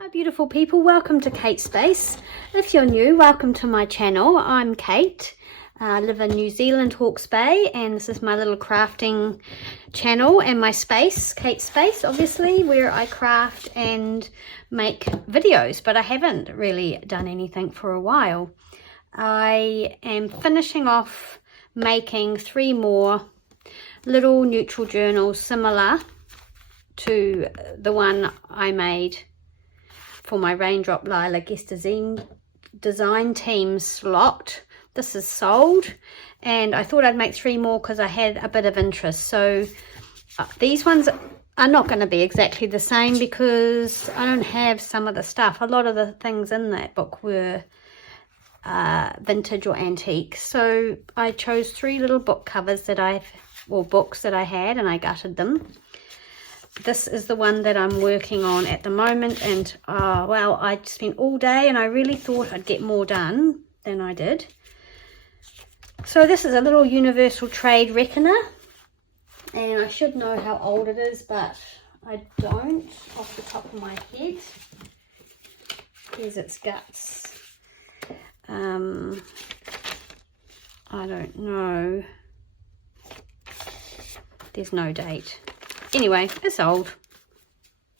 Hi beautiful people, welcome to Kate Space. If you're new, welcome to my channel. I'm Kate. I live in New Zealand, Hawke's Bay, and this is my little crafting channel and my space, Kate Space, obviously, where I craft and make videos, but I haven't really done anything for a while. I am finishing off making 3 more little neutral journals similar to the one I made for my Raindrop Lila Guest Design Team slot. This is sold, and I thought I'd make 3 more because I had a bit of interest. So these ones are not going to be exactly the same because I don't have some of the stuff. A lot of the things in that book were vintage or antique. So I chose 3 little book covers books that I had, and I gutted them. This is the one that I'm working on at the moment, and well, I spent all day and I really thought I'd get more done than I did. So this is a little universal trade reckoner, and I should know how old it is, but I don't off the top of my head. Here's its guts. I don't know. There's no date. Anyway, it's old.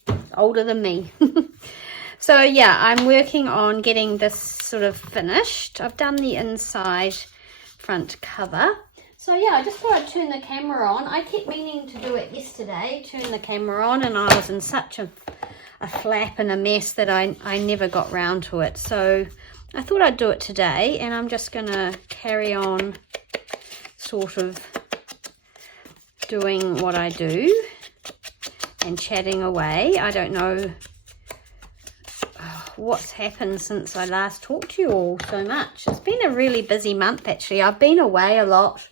It's older than me. So yeah, I'm working on getting this sort of finished. I've done the inside front cover. So yeah, I just thought I'd turn the camera on. I kept meaning to do it yesterday, turn the camera on, and I was in such a flap and a mess that I never got round to it. So I thought I'd do it today, and I'm just gonna carry on sort of doing what I do and chatting away. I don't know what's happened since I last talked to you all so much. It's been a really busy month actually. I've been away a lot.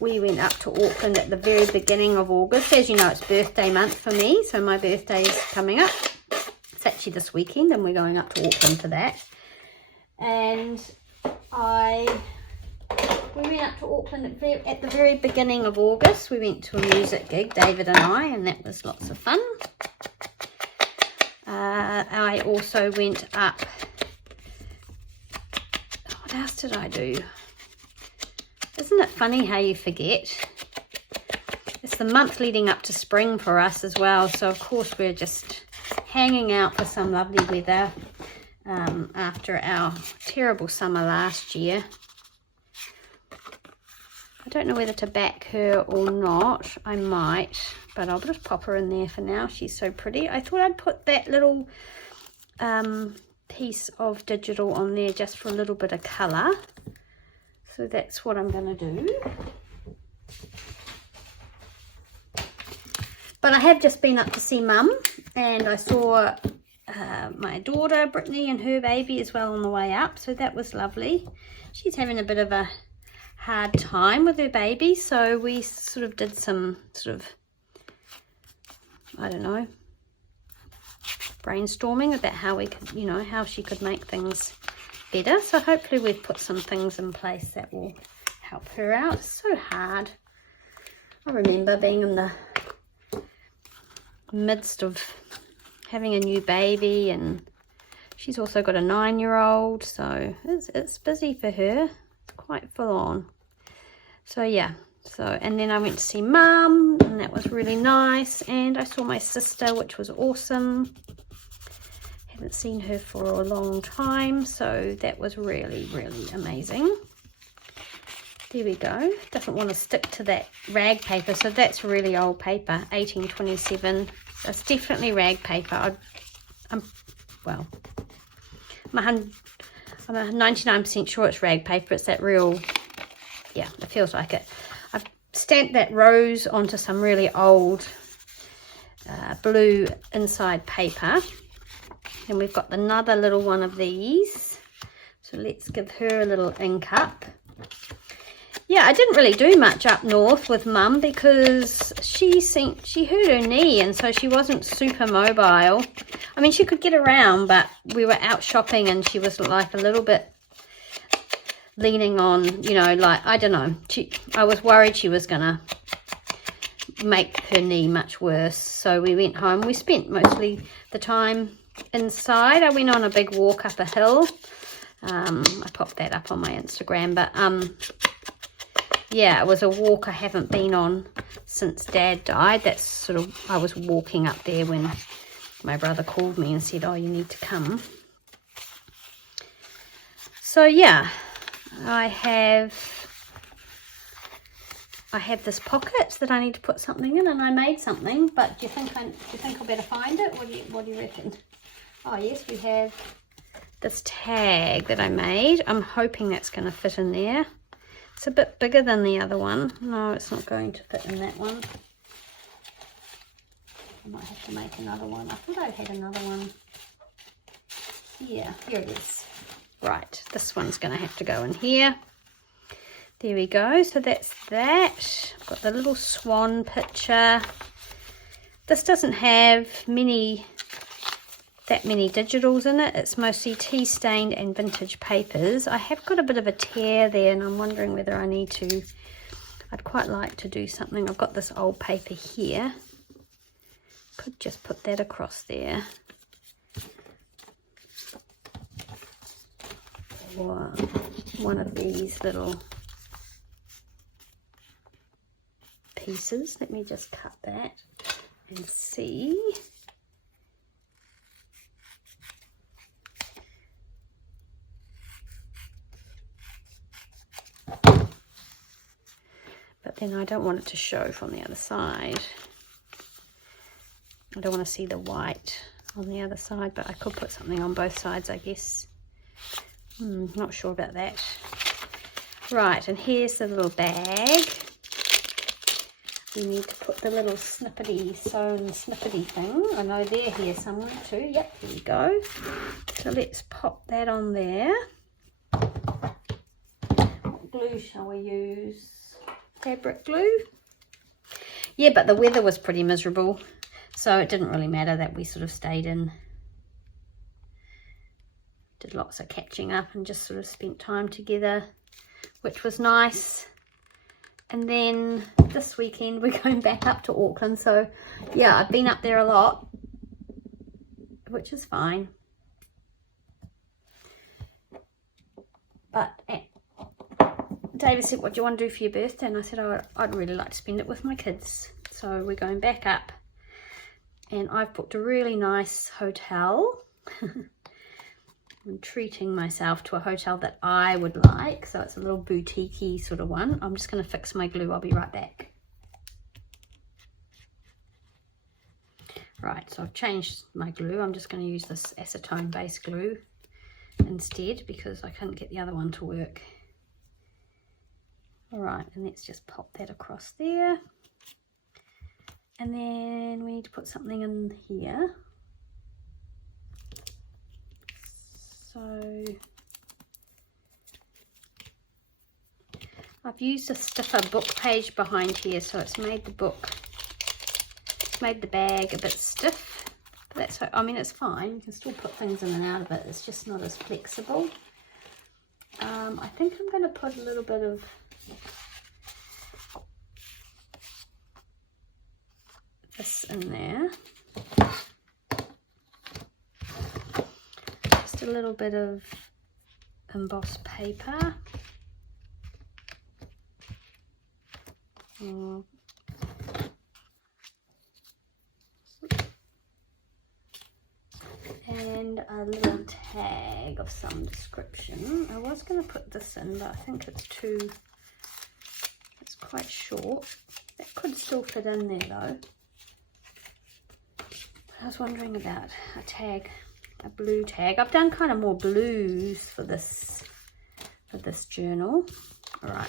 We went up to Auckland at the very beginning of August. As you know, it's birthday month for me, so my birthday is coming up. It's actually this weekend, and we're going up to Auckland for that. And we went up to Auckland at the very beginning of August. We went to a music gig, David and I, and that was lots of fun. I also went up, what else did I do? Isn't it funny how you forget? It's the month leading up to spring for us as well, so of course we're just hanging out for some lovely weather after our terrible summer last year. I don't know whether to back her or not. I might, but I'll just pop her in there for now. She's so pretty. I thought I'd put that little piece of digital on there just for a little bit of colour. So that's what I'm going to do. But I have just been up to see Mum, and I saw my daughter Brittany and her baby as well on the way up. So that was lovely. She's having a bit of a hard time with her baby, so we sort of did some sort of, I don't know, brainstorming about how we could, you know, how she could make things better. So hopefully we've put some things in place that will help her out. It's so hard. I remember being in the midst of having a new baby, and she's also got a 9-year-old, so it's busy for her. Quite full on. So yeah, and then I went to see Mum, and that was really nice, and I saw my sister, which was awesome. Haven't seen her for a long time, so that was really amazing. There we go. Doesn't want to stick to that rag paper, so that's really old paper, 1827. So it's definitely rag paper. I'm 99% sure it's rag paper. It's that real, yeah, it feels like it. I've stamped that rose onto some really old blue inside paper, and we've got another little one of these, so let's give her a little ink up. Yeah, I didn't really do much up north with Mum because she hurt her knee, and so she wasn't super mobile. I mean, she could get around, but we were out shopping and she was like a little bit leaning on, you know, like, I don't know. I was worried she was gonna make her knee much worse. So we went home. We spent mostly the time inside. I went on a big walk up a hill. I popped that up on my Instagram, but yeah, it was a walk I haven't been on since Dad died. That's sort of, I was walking up there when my brother called me and said, oh, you need to come. So yeah, I have this pocket that I need to put something in, and I made something, but do you think I better find it? What do you reckon? Oh yes, we have this tag that I made. I'm hoping that's going to fit in there. It's a bit bigger than the other one. No, it's not going to fit in that one. I might have to make another one. I thought I had another one. Yeah, here it is. Right, this one's going to have to go in here. There we go. So that's that. I've got the little swan picture. This doesn't have that many digitals in it. It's mostly tea stained and vintage papers. I have got a bit of a tear there, and I'm wondering whether I need to, I'd quite like to do something. I've got this old paper here. Could just put that across there. Or one of these little pieces. Let me just cut that and see. But then I don't want it to show from the other side. I don't want to see the white on the other side, but I could put something on both sides, I guess. Not sure about that. Right, and here's the little bag. We need to put the little sewn snippety thing. I know they're here somewhere too. Yep, here we go. So let's pop that on there. What glue shall we use? Fabric glue. Yeah, but the weather was pretty miserable, so it didn't really matter that we sort of stayed in. Did lots of catching up and just sort of spent time together, which was nice. And then this weekend we're going back up to Auckland, so yeah, I've been up there a lot, which is fine. But David said, what do you want to do for your birthday? And I said, oh, I'd really like to spend it with my kids. So we're going back up, and I've booked a really nice hotel. I'm treating myself to a hotel that I would like, so it's a little boutique-y sort of one. I'm just going to fix my glue. I'll be right back. Right, so I've changed my glue. I'm just going to use this acetone base glue instead because I couldn't get the other one to work. All right, and let's just pop that across there. And then we need to put something in here. So I've used a stiffer book page behind here, so it's made the bag a bit stiff. But that's, I mean, it's fine. You can still put things in and out of it. It's just not as flexible. I think I'm going to put a little bit of this in there. A little bit of embossed paper. And a little tag of some description. I was going to put this in, but I think it's quite short. It could still fit in there though. I was wondering about a tag. A blue tag. I've done kind of more blues for this journal. All right,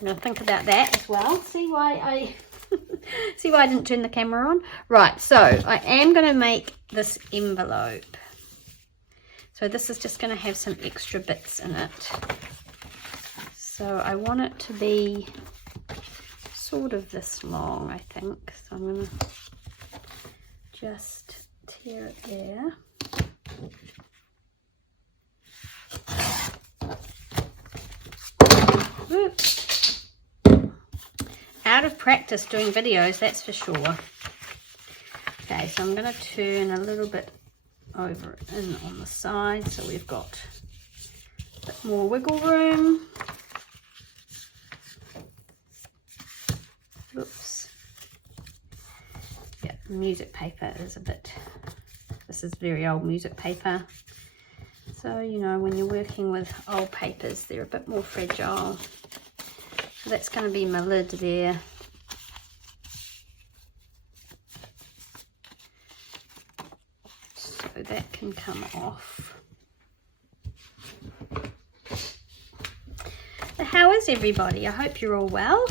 I'm gonna think about that as well. See why I didn't turn the camera on. Right, so I am going to make this envelope. So this is just going to have some extra bits in it. So I want it to be sort of this long, I think. So I'm going to just tear it there. Oops. out of practice doing videos, that's for sure. Okay, so I'm going to turn a little bit over in on the side so we've got a bit more wiggle room. Oops. Yeah, music paper is a bit, this is very old music paper. So, you know, when you're working with old papers, they're a bit more fragile. So that's going to be my lid there. So that can come off. So how is everybody? I hope you're all well.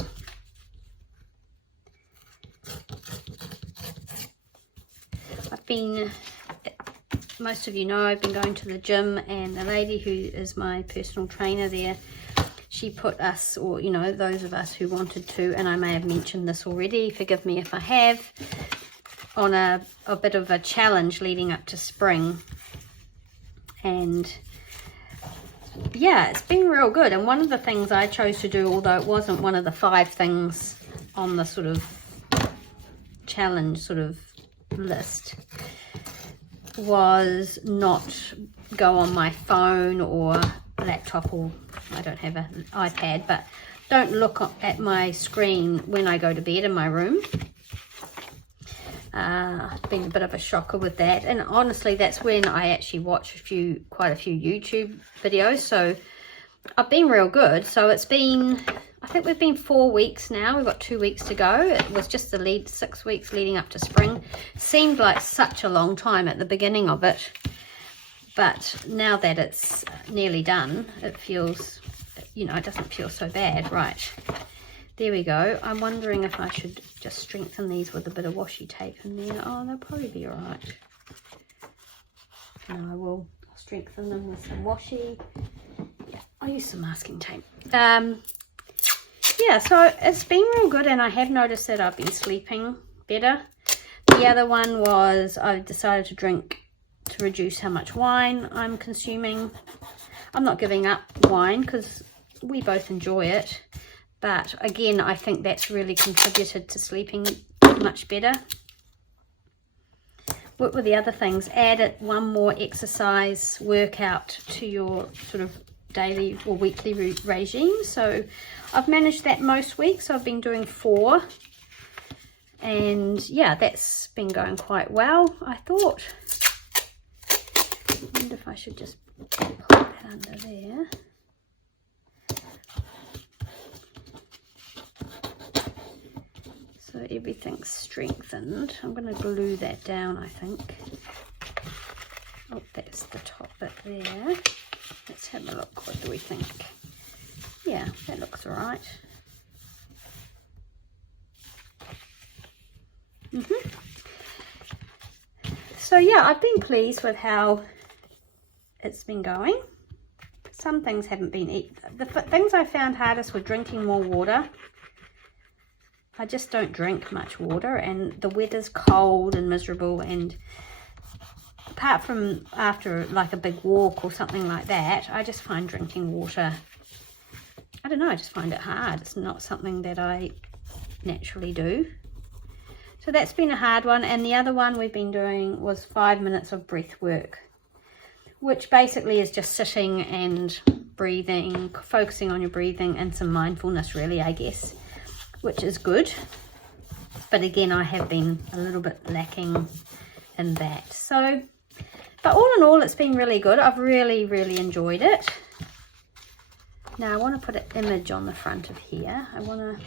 I've been, most of you know, I've been going to the gym, and the lady who is my personal trainer there, she put us, or you know, those of us who wanted to, and I may have mentioned this already, forgive me if I have, on a bit of a challenge leading up to spring. And yeah, it's been real good. And one of the things I chose to do, although it wasn't one of the 5 things on the sort of challenge sort of list, was not go on my phone or laptop, or I don't have an iPad, but don't look at my screen when I go to bed in my room. It's been a bit of a shocker with that, and honestly that's when I actually watch quite a few YouTube videos, so I've been real good. So it's been, I think we've been 4 weeks now, we've got 2 weeks to go. It was just the 6 weeks leading up to spring. Seemed like such a long time at the beginning of it, but now that it's nearly done, it feels, you know, it doesn't feel so bad. Right, there we go. I'm wondering if I should just strengthen these with a bit of washi tape in there. Oh, they'll probably be all right. No, I will strengthen them with some washi. Yeah, I'll use some masking tape. Yeah, so it's been real good, and I have noticed that I've been sleeping better. The other one was I've decided to reduce how much wine I'm consuming. I'm not giving up wine because we both enjoy it, but again, I think that's really contributed to sleeping much better. What were the other things? Added one more exercise workout to your sort of daily or weekly regime. So I've managed that most weeks. I've been doing 4, and yeah, that's been going quite well, I thought. I wonder if I should just pop it under there. So everything's strengthened. I'm going to glue that down, I think. Oh, that's the top bit there. Let's have a look. What do we think? Yeah, that looks all right. So yeah, I've been pleased with how it's been going. Some things haven't been the things I found hardest were drinking more water. I just don't drink much water, and the weather's cold and miserable, and apart from after like a big walk or something like that, I just find drinking water, I don't know, I just find it hard. It's not something that I naturally do. So that's been a hard one. And the other one we've been doing was 5 minutes of breath work, which basically is just sitting and breathing, focusing on your breathing, and some mindfulness really, I guess, which is good. But again, I have been a little bit lacking in that. So, but all in all, it's been really good. I've really, really enjoyed it. Now I want to put an image on the front of here. I want to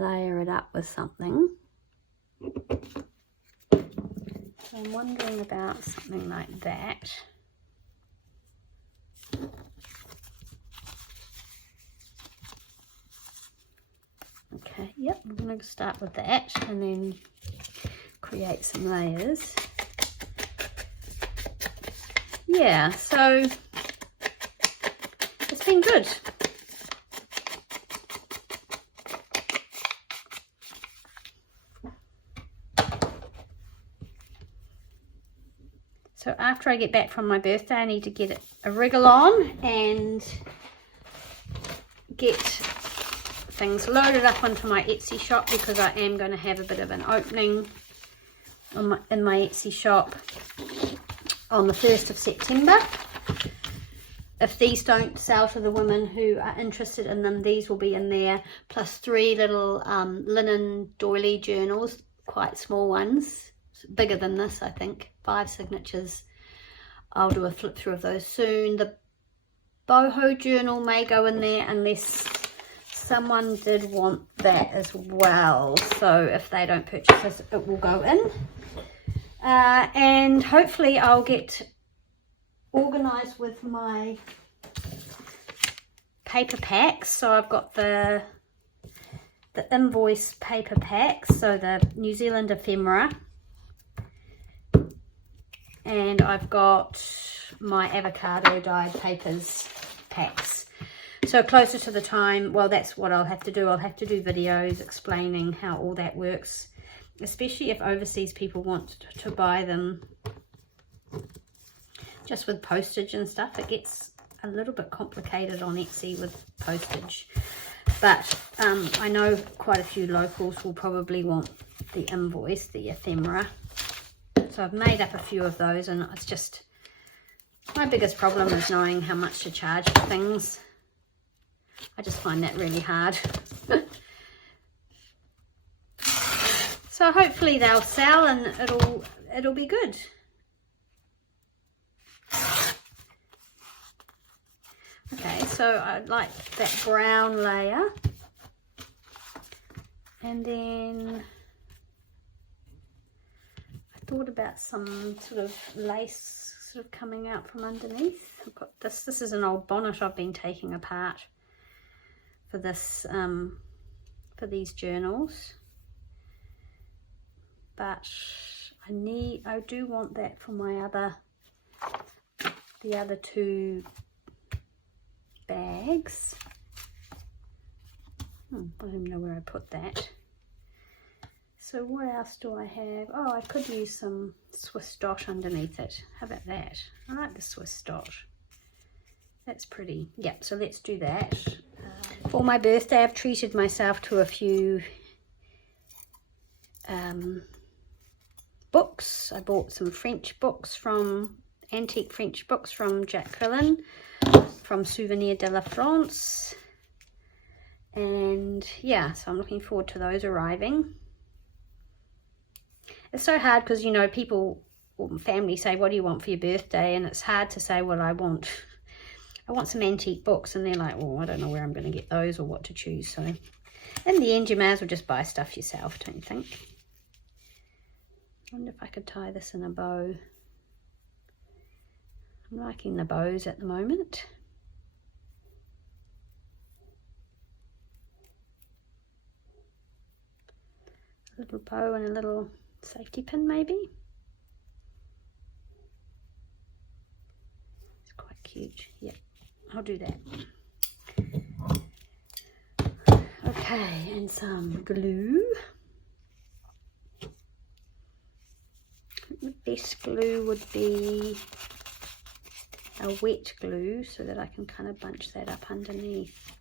layer it up with something. So I'm wondering about something like that. Okay, yep, I'm going to start with that and then create some layers. Yeah, so it's been good. So after I get back from my birthday, I need to get a wriggle on and get things loaded up onto my Etsy shop, because I am going to have a bit of an opening on in my Etsy shop on the 1st of September. If these don't sell to the women who are interested in them, these will be in there, plus 3 little linen doily journals, quite small ones, bigger than this, I think, 5 signatures. I'll do a flip through of those soon. The boho journal may go in there unless someone did want that as well. So if they don't purchase this, it will go in. And hopefully I'll get organized with my paper packs. So I've got the invoice paper packs, so the New Zealand ephemera, and I've got my avocado dyed papers packs. So closer to the time, well, that's what I'll have to do. I'll have to do videos explaining how all that works, especially if overseas people want to buy them just with postage and stuff. It gets a little bit complicated on Etsy with postage, but I know quite a few locals will probably want the invoice, the ephemera. So I've made up a few of those, and it's just, my biggest problem is knowing how much to charge for things. I just find that really hard. So hopefully they'll sell and it'll be good. Okay, so I like that brown layer, and then I thought about some sort of lace sort of coming out from underneath. I've got this. This is an old bonnet I've been taking apart for this for these journals, but I do want that for my the other 2 bags. I don't even know where I put that. So what else do I have? Oh, I could use some Swiss dot underneath it. How about that? I like the Swiss dot. That's pretty. Yep, so let's do that. For my birthday, I've treated myself to a few books. I bought some French books antique French books from Jack Quillen from Souvenir de la France. And yeah, so I'm looking forward to those arriving. It's so hard because, you know, people or family say, what do you want for your birthday? And it's hard to say what I want. I want some antique books, and they're like, well, I don't know where I'm going to get those or what to choose. So in the end, you may as well just buy stuff yourself, don't you think? I wonder if I could tie this in a bow. I'm liking the bows at the moment. A little bow and a little safety pin, maybe. It's quite cute. Yep, I'll do that. Okay, and some glue. The best glue would be a wet glue, so that I can kind of bunch that up underneath.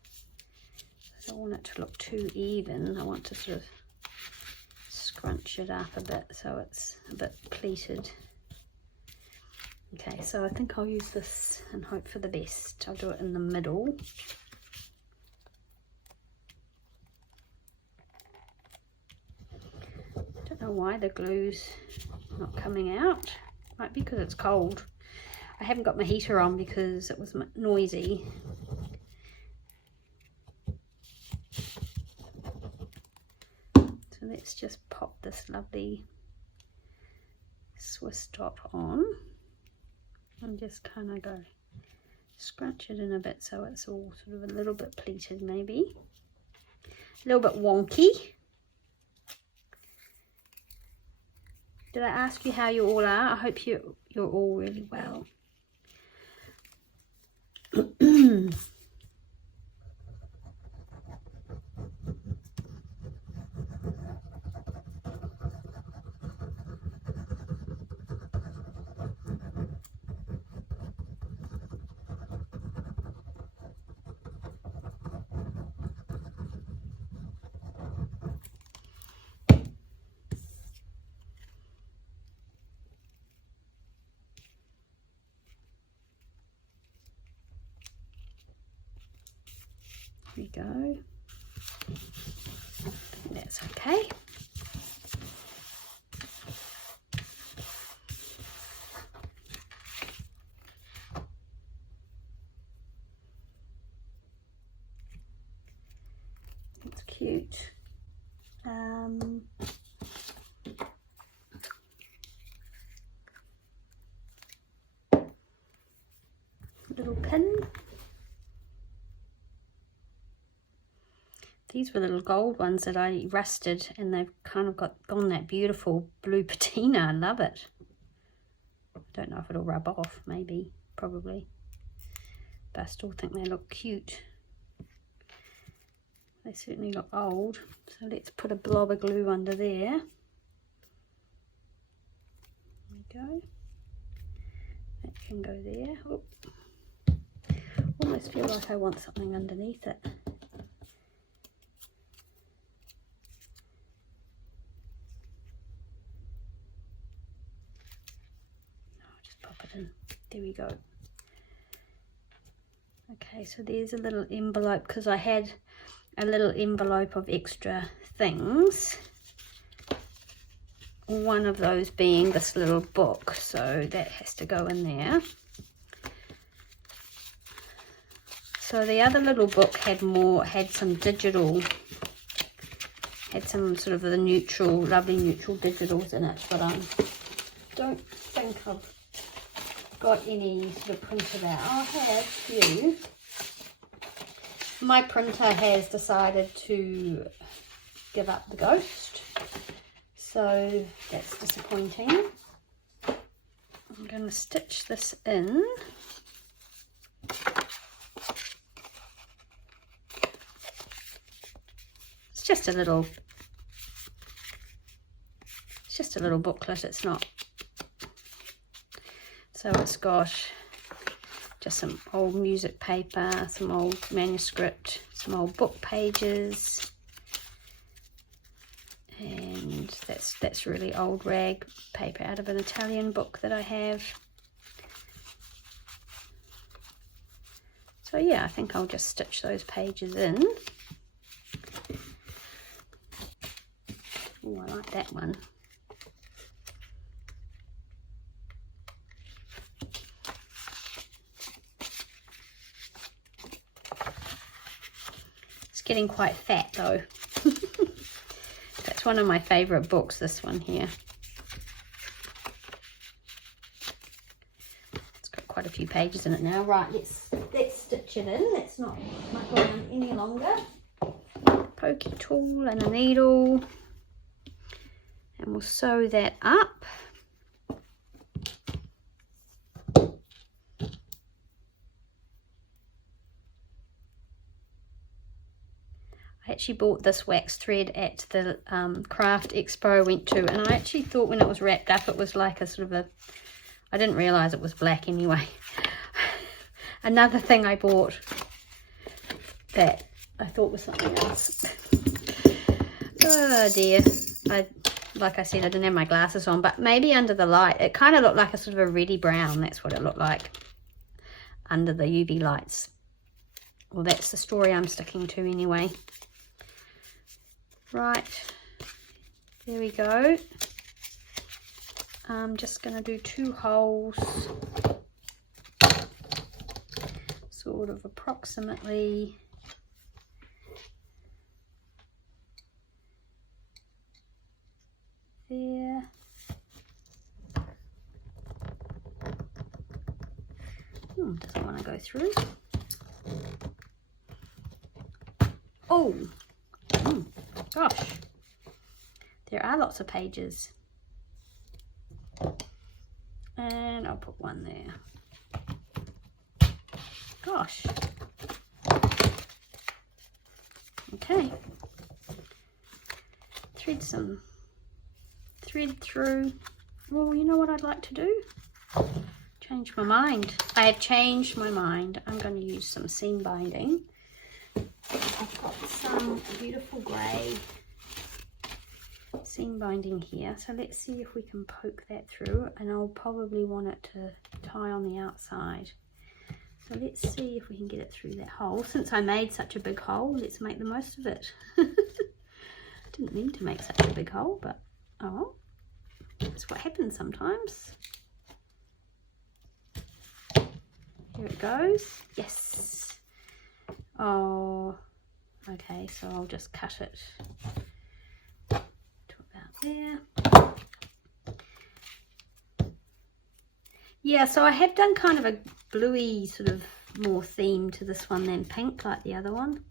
I don't want it to look too even. I want to sort of scrunch it up a bit so it's a bit pleated. Okay, so I think I'll use this and hope for the best. I'll do it in the middle. I don't know why the glue's not coming out. Might be because it's cold. I haven't got my heater on because it was noisy. So let's just pop this lovely Swiss dot on and just kind of go scrunch it in a bit so it's all sort of a little bit pleated, maybe a little bit wonky. Did I ask you how you all are? I hope you're all really well. we go. That's okay. It's cute. Little pin. These were little gold ones that I rusted, and they've kind of gone that beautiful blue patina. I love it. Don't know if it'll rub off, maybe, probably. But I still think they look cute. They certainly look old. So let's put a blob of glue under there. There we go. That can go there. Oh. Almost feel like I want something underneath it. There we go. Okay, so there's a little envelope, because I had a little envelope of extra things. One of those being this little book, so that has to go in there. So the other little book had some digital, had some sort of the neutral, lovely neutral digitals in it, but I don't think I've got any sort of printed out. I have a few. My printer has decided to give up the ghost, so that's disappointing. I'm going to stitch this in. It's just a little booklet. It's not. So it's got just some old music paper, some old manuscript, some old book pages, and that's really old rag paper out of an Italian book that I have. So yeah, I think I'll just stitch those pages in. Oh, I like that one. Getting quite fat though. That's one of my favorite books, this one here. It's got quite a few pages in it now. Right, let's stitch it in. Let's not muck around any longer. Pokey tool and a needle, and we'll sew that up. I actually bought this wax thread at the craft expo I went to, and I actually thought when it was wrapped up it was like a sort of a, I didn't realise it was black anyway. Another thing I bought that I thought was something else. Oh dear. Like I said, I didn't have my glasses on, but maybe under the light it kind of looked like a sort of a reddy brown. That's what it looked like under the UV lights. Well, that's the story I'm sticking to anyway. Right, there we go. I'm just going to do 2 holes, sort of approximately there. Doesn't want to go through. Oh, gosh, there are lots of pages, and I'll put one there. Gosh, okay, thread through. Well, you know what I'd like to do? Change my mind. I have changed my mind. I'm going to use some seam binding. I've got some beautiful grey seam binding here, so let's see if we can poke that through, and I'll probably want it to tie on the outside. So let's see if we can get it through that hole. Since I made such a big hole, let's make the most of it. Didn't mean to make such a big hole, but oh well. That's what happens sometimes. Here it goes. Yes. Oh, okay, so I'll just cut it to about there. Yeah, so I have done kind of a bluey sort of more theme to this one than pink like the other one.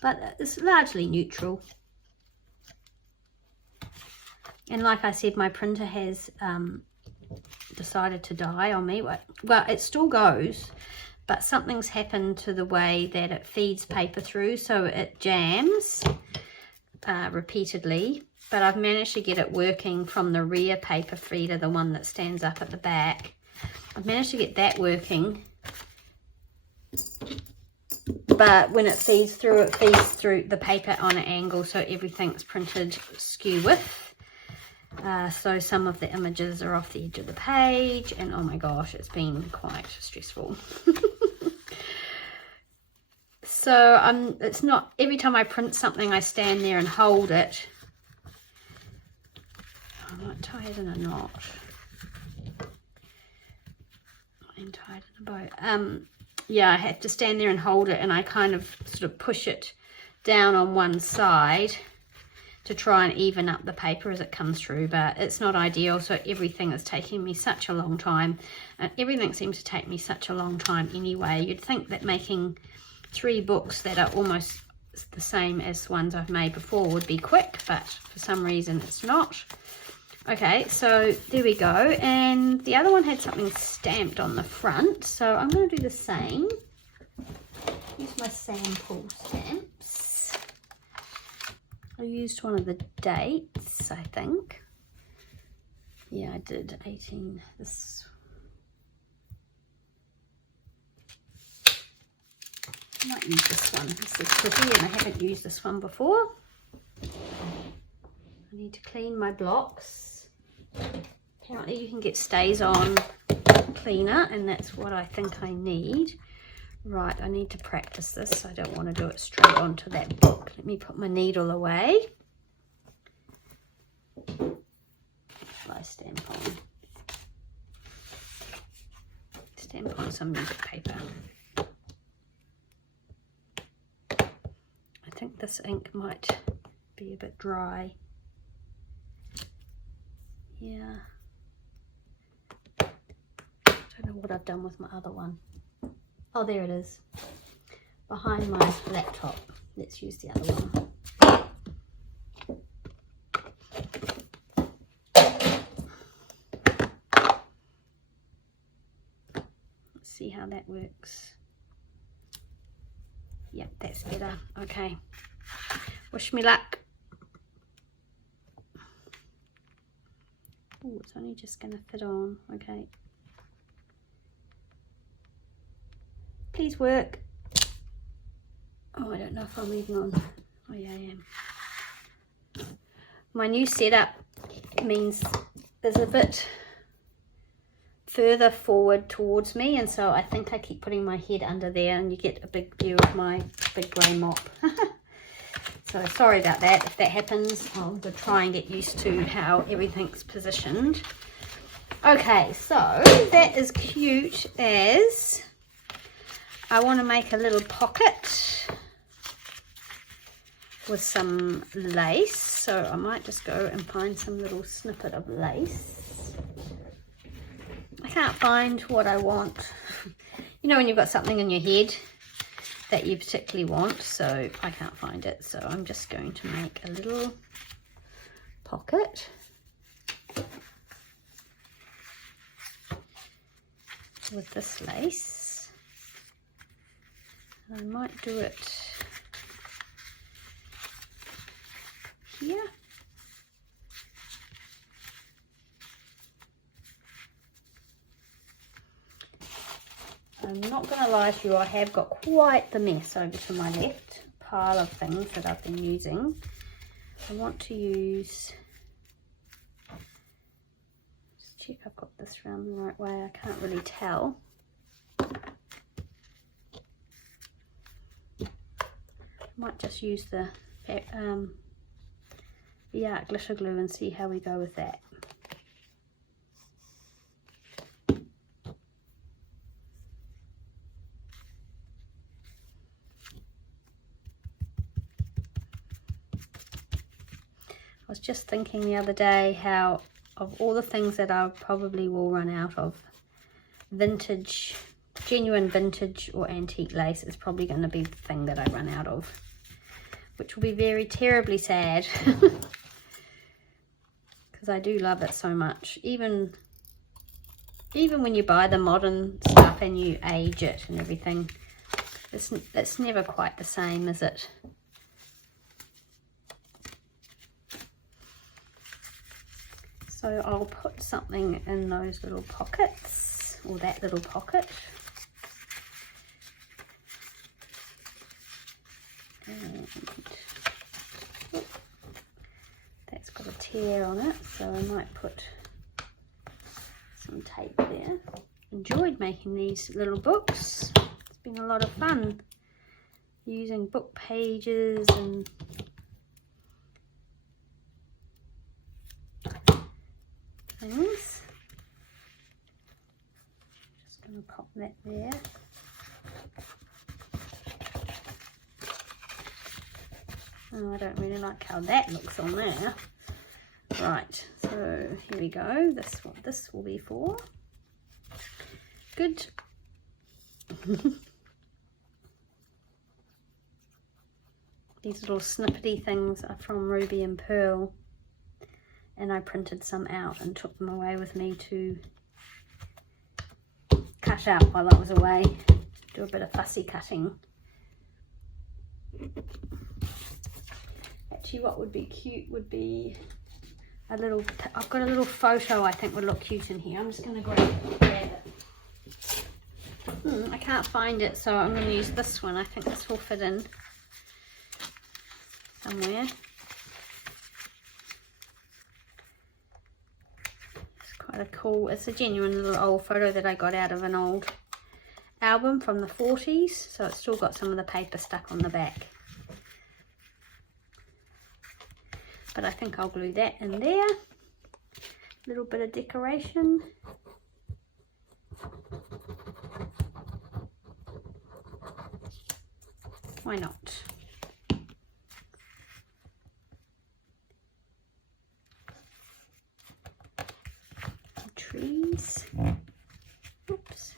But it's largely neutral. And like I said, my printer has decided to die on me. Well, it still goes, but something's happened to the way that it feeds paper through, so it jams repeatedly. But I've managed to get it working from the rear paper feeder, the one that stands up at the back. I've managed to get that working. But when it feeds through the paper on an angle, so everything's printed skew width. So some of the images are off the edge of the page, and oh my gosh, it's been quite stressful. So it's not every time I print something I stand there and hold it. I might tie it in a knot and tie it in a bow. Yeah, I have to stand there and hold it, and I kind of sort of push it down on one side to try and even up the paper as it comes through, but it's not ideal. So everything is taking me such a long time, and everything seems to take me such a long time anyway. You'd think that making 3 books that are almost the same as ones I've made before would be quick, but for some reason it's not. Okay, so there we go, and the other one had something stamped on the front, so I'm going to do the same. Use my sample stamps. I used one of the dates, I think. Yeah, I did 18. This. I might use this one. This is pretty, and I haven't used this one before. I need to clean my blocks. Apparently you can get stays on cleaner, and that's what I think I need. Right, I need to practice this. I don't want to do it straight onto that book. Let me put my needle away. I stamp on some music paper. I think this ink might be a bit dry. Yeah. I don't know what I've done with my other one. Oh, there it is. Behind my laptop. Let's use the other one. Let's see how that works. Yep, that's better. Okay. Wish me luck. Oh, it's only just going to fit on. Okay. Please work. Oh, I don't know if I'm even on. Oh, yeah, I am. My new setup means there's a bit further forward towards me, and so I think I keep putting my head under there, and you get a big view of my big grey mop. So sorry about that. If that happens, I'll try and get used to how everything's positioned. Okay, so that is cute as I want to make a little pocket with some lace. So I might just go and find some little snippet of lace. I can't find what I want. You know when you've got something in your head that you particularly want, so I can't find it, so I'm just going to make a little pocket with this lace. I might do it here. I'm not going to lie to you, I have got quite the mess over to my left, pile of things that I've been using. I want to use, just check I've got this round the right way, I can't really tell. Might just use the art glitter glue and see how we go with that. I was just thinking the other day how of all the things that I probably will run out of, vintage, genuine vintage or antique lace is probably going to be the thing that I run out of, which will be very terribly sad because I do love it so much. Even when you buy the modern stuff and you age it and everything, it's never quite the same, is it? So I'll put something in those little pockets, or that little pocket. And that's got a tear on it, so I might put some tape there. Enjoyed making these little books. It's been a lot of fun using book pages and things. Just going to pop that there. Oh, I don't really like how that looks on there. Right, so here we go. This is what this will be for. Good. These little snippety things are from Ruby and Pearl, and I printed some out and took them away with me to cut out while I was away, do a bit of fussy cutting. Actually, what would be cute would be a little, I've got a little photo I think would look cute in here. I'm just going to grab it. I can't find it, so I'm going to use this one. I think this will fit in somewhere. It's quite a cool, it's a genuine little old photo that I got out of an old album from the 40s, so it's still got some of the paper stuck on the back. But I think I'll glue that in there. A little bit of decoration. Why not? Trees. Oops.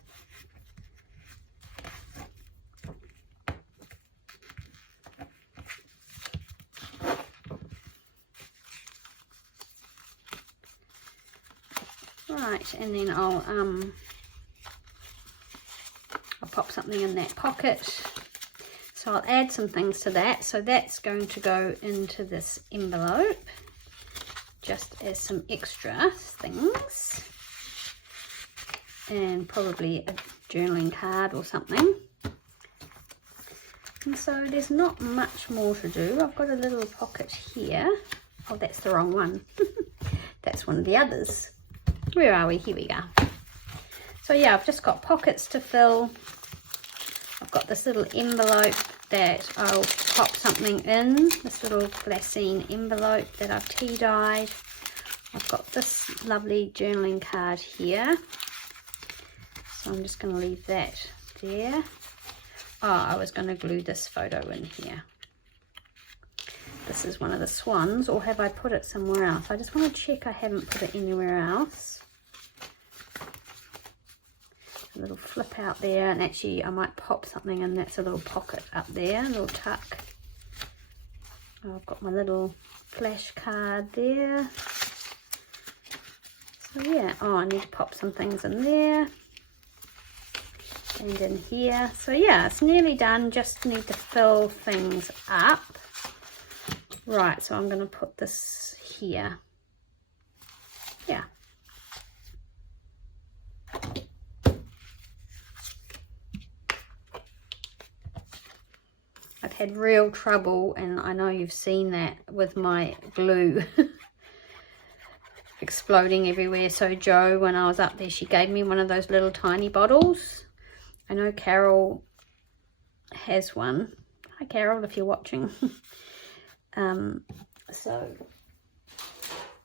Right, and then I'll pop something in that pocket. So I'll add some things to that. So that's going to go into this envelope, just as some extra things, and probably a journaling card or something. And so there's not much more to do. I've got a little pocket here. Oh, that's the wrong one. That's one of the others. Where are we? Here we go. So yeah, I've just got pockets to fill. I've got this little envelope that I'll pop something in. This little glassine envelope that I've tea dyed. I've got this lovely journaling card here. So I'm just going to leave that there. Oh, I was going to glue this photo in here. This is one of the swans, or have I put it somewhere else? I just want to check I haven't put it anywhere else. A little flip out there, and actually I might pop something in. That's a little pocket up there, a little tuck. Oh, I've got my little flash card there. So yeah, oh, I need to pop some things in there and in here. So yeah, it's nearly done, just need to fill things up. Right, so I'm going to put this here. Yeah. I've had real trouble, and I know you've seen that, with my glue exploding everywhere. So Jo, when I was up there, she gave me one of those little tiny bottles. I know Carol has one. Hi Carol, if you're watching. So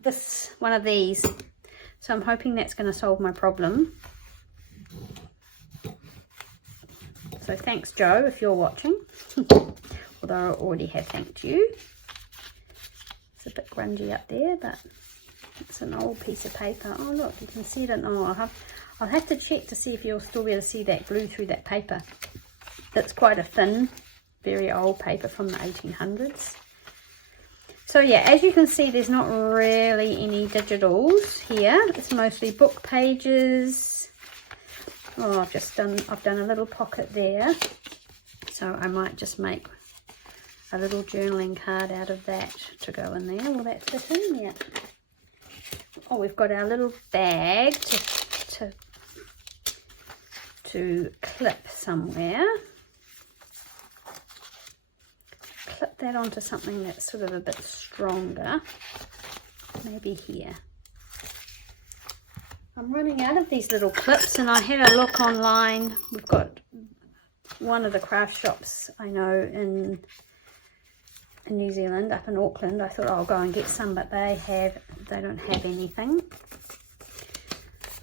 this one of these, so I'm hoping that's going to solve my problem. So thanks Joe if you're watching, although I already have thanked you. It's a bit grungy up there, but it's an old piece of paper. Oh look, you can see it. Oh, I'll have to check to see if you'll still be able to see that glue through that paper. That's quite a thin, very old paper from the 1800s. So yeah, as you can see, there's not really any digitals here. It's mostly book pages. Oh, I've done a little pocket there. So I might just make a little journaling card out of that to go in there. Will that fit in? Yeah. Oh, we've got our little bag to clip somewhere. Clip that onto something that's sort of a bit stronger. Maybe here. I'm running out of these little clips, and I had a look online. We've got one of the craft shops I know in New Zealand, up in Auckland. I thought I'll go and get some, but they don't have anything.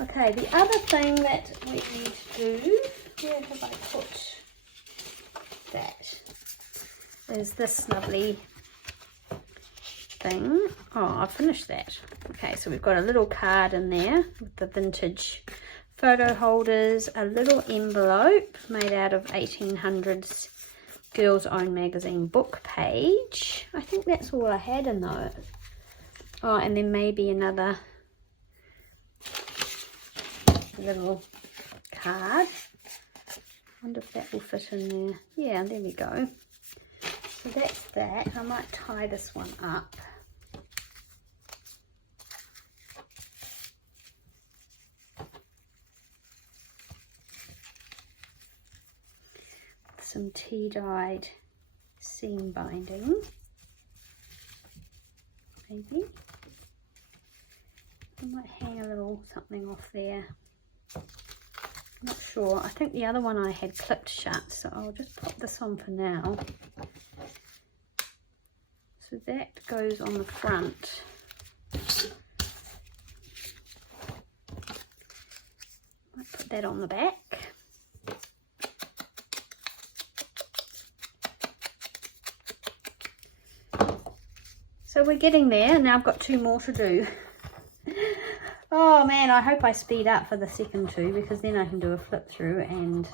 Okay, the other thing that we need to do, where have I put that, is this lovely thing. Oh, I've finished that. Okay, so we've got a little card in there with the vintage photo holders, a little envelope made out of 1800s Girls Own Magazine book page. I think that's all I had in there. Oh, and then maybe another little card. I wonder if that will fit in there. Yeah, there we go. So that's that. I might tie this one up. Some tea-dyed seam binding, maybe. I might hang a little something off there. Not sure. I think the other one I had clipped shut, so I'll just pop this on for now. So that goes on the front. Might put that on the back. So we're getting there. Now I've got 2 more to do. Oh man, I hope I speed up for the second 2, because then I can do a flip through and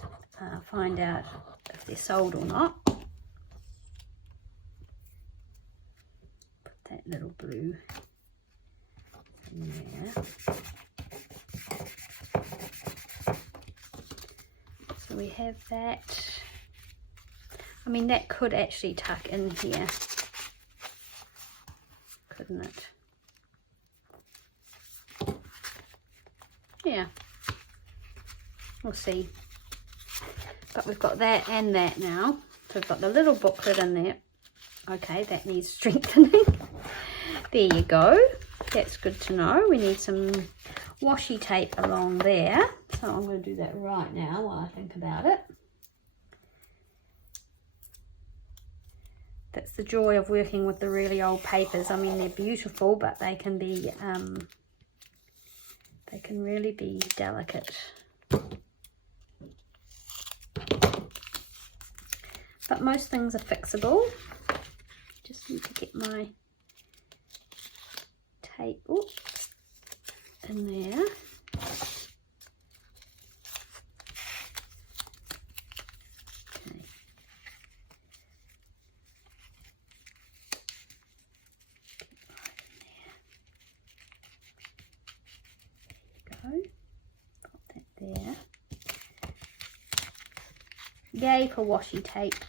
find out if they're sold or not. Put that little blue in there. So we have that. I mean, that could actually tuck in here, couldn't it? Yeah, we'll see. But we've got that and that now. So we've got the little booklet in there. Okay, that needs strengthening. There you go. That's good to know. We need some washi tape along there. So I'm going to do that right now while I think about it. That's the joy of working with the really old papers. I mean, they're beautiful, but they can be, they can really be delicate. But most things are fixable. Just need to get my tape in there. Yay for washi tape.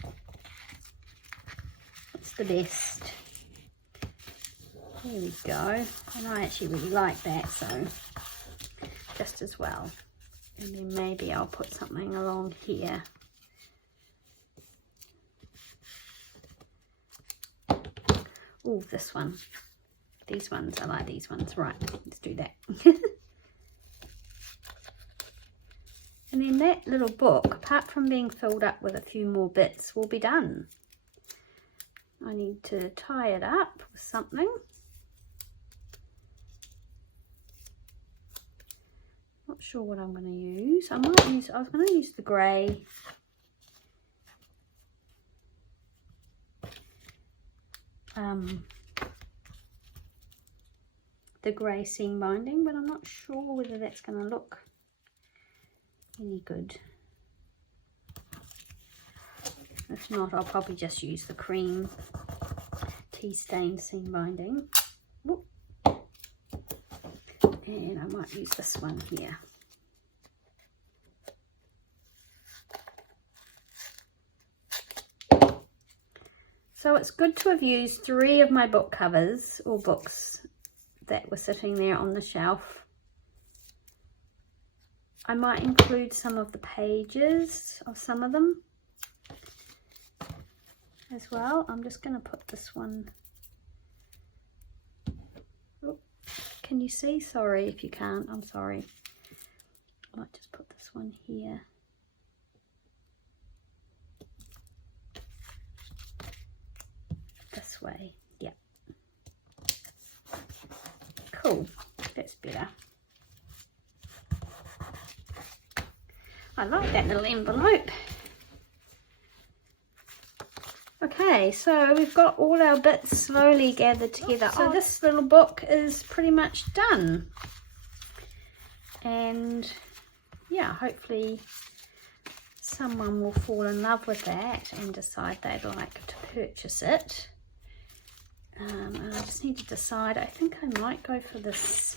It's the best. There we go. And I actually really like that, so just as well. And then maybe I'll put something along here. Oh, this one. These ones, I like these ones. Right, let's do that. And then that little book, apart from being filled up with a few more bits, will be done. I need to tie it up with something. Not sure what I'm going to use. I was going to use the grey. The grey seam binding, but I'm not sure whether that's going to look any good. If not, I'll probably just use the cream tea stain seam binding. Whoop. And I might use this one here. So it's good to have used 3 of my book covers or books that were sitting there on the shelf. I might include some of the pages of some of them as well. I'm just going to put this one. Oh, can you see? Sorry if you can't. I'm sorry. I might just put this one here. This way. Yeah. Cool. That's better. I like that little envelope. Okay, so we've got all our bits slowly gathered together. So this little book is pretty much done. And yeah, hopefully someone will fall in love with that and decide they'd like to purchase it. And I just need to decide. I think I might go for this.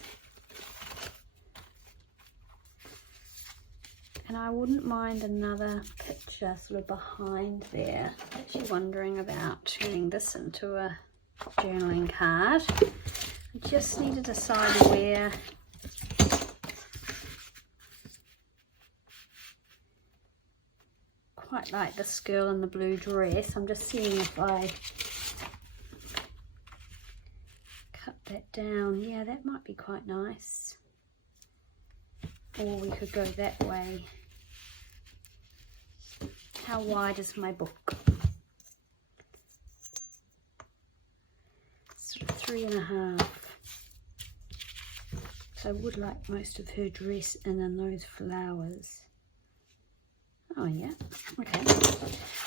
And I wouldn't mind another picture sort of behind there. Actually wondering about turning this into a journaling card. I just need to decide where. Quite like this girl in the blue dress. I'm just seeing if I cut that down. Yeah, that might be quite nice. Or we could go that way. How wide is my book? Sort of 3.5. So I would like most of her dress in those flowers. Oh yeah, okay.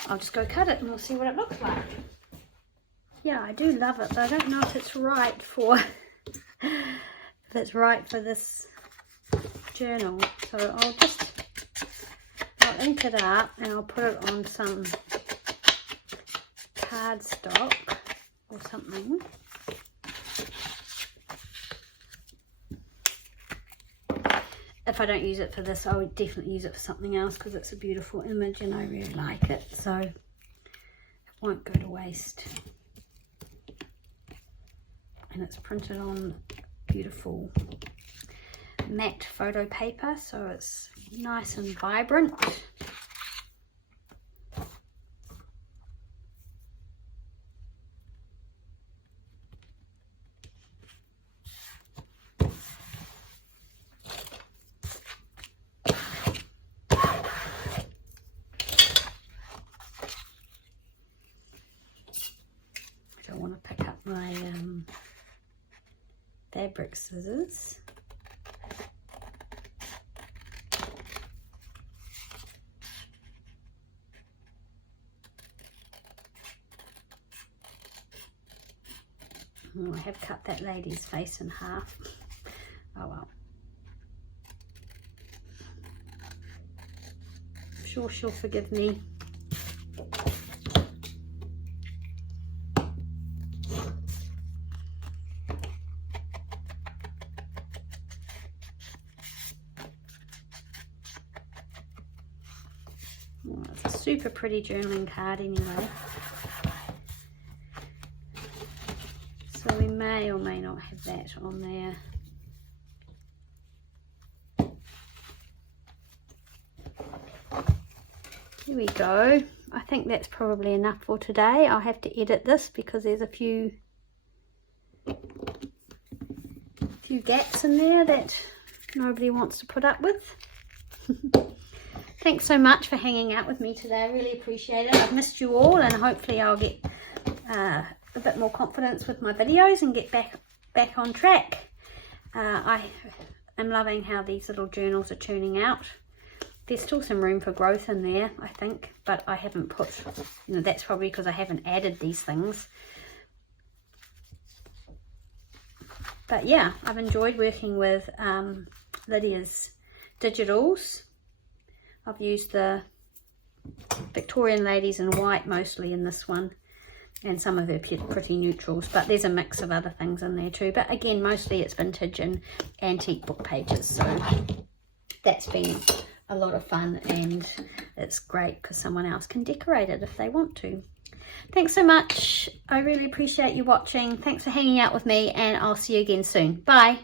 I'll just go cut it and we'll see what it looks like. Yeah, I do love it, but I don't know if it's right for this journal. So I'll ink it up and I'll put it on some cardstock or something. If I don't use it for this, I would definitely use it for something else because it's a beautiful image and I really like it, so it won't go to waste. And it's printed on beautiful matte photo paper, so it's nice and vibrant. I don't want to pick up my fabric scissors. Oh, I have cut that lady's face in half. Oh well. I'm sure she'll forgive me. Well, it's a super pretty journaling card anyway. So we may or may not have that on there. Here we go. I think that's probably enough for today. I'll have to edit this because there's a few gaps in there that nobody wants to put up with. Thanks so much for hanging out with me today. I really appreciate it. I've missed you all and hopefully I'll get a bit more confidence with my videos and get back on track. I am loving how these little journals are turning out. There's still some room for growth in there, I think, but I haven't put, you know, that's probably because I haven't added these things. But yeah, I've enjoyed working with Lydia's digitals. I've used the Victorian ladies in white mostly in this one, and some of her pretty neutrals, but there's a mix of other things in there too. But again, mostly it's vintage and antique book pages, so that's been a lot of fun, and it's great because someone else can decorate it if they want to. Thanks so much. I really appreciate you watching. Thanks for hanging out with me, and I'll see you again soon. Bye.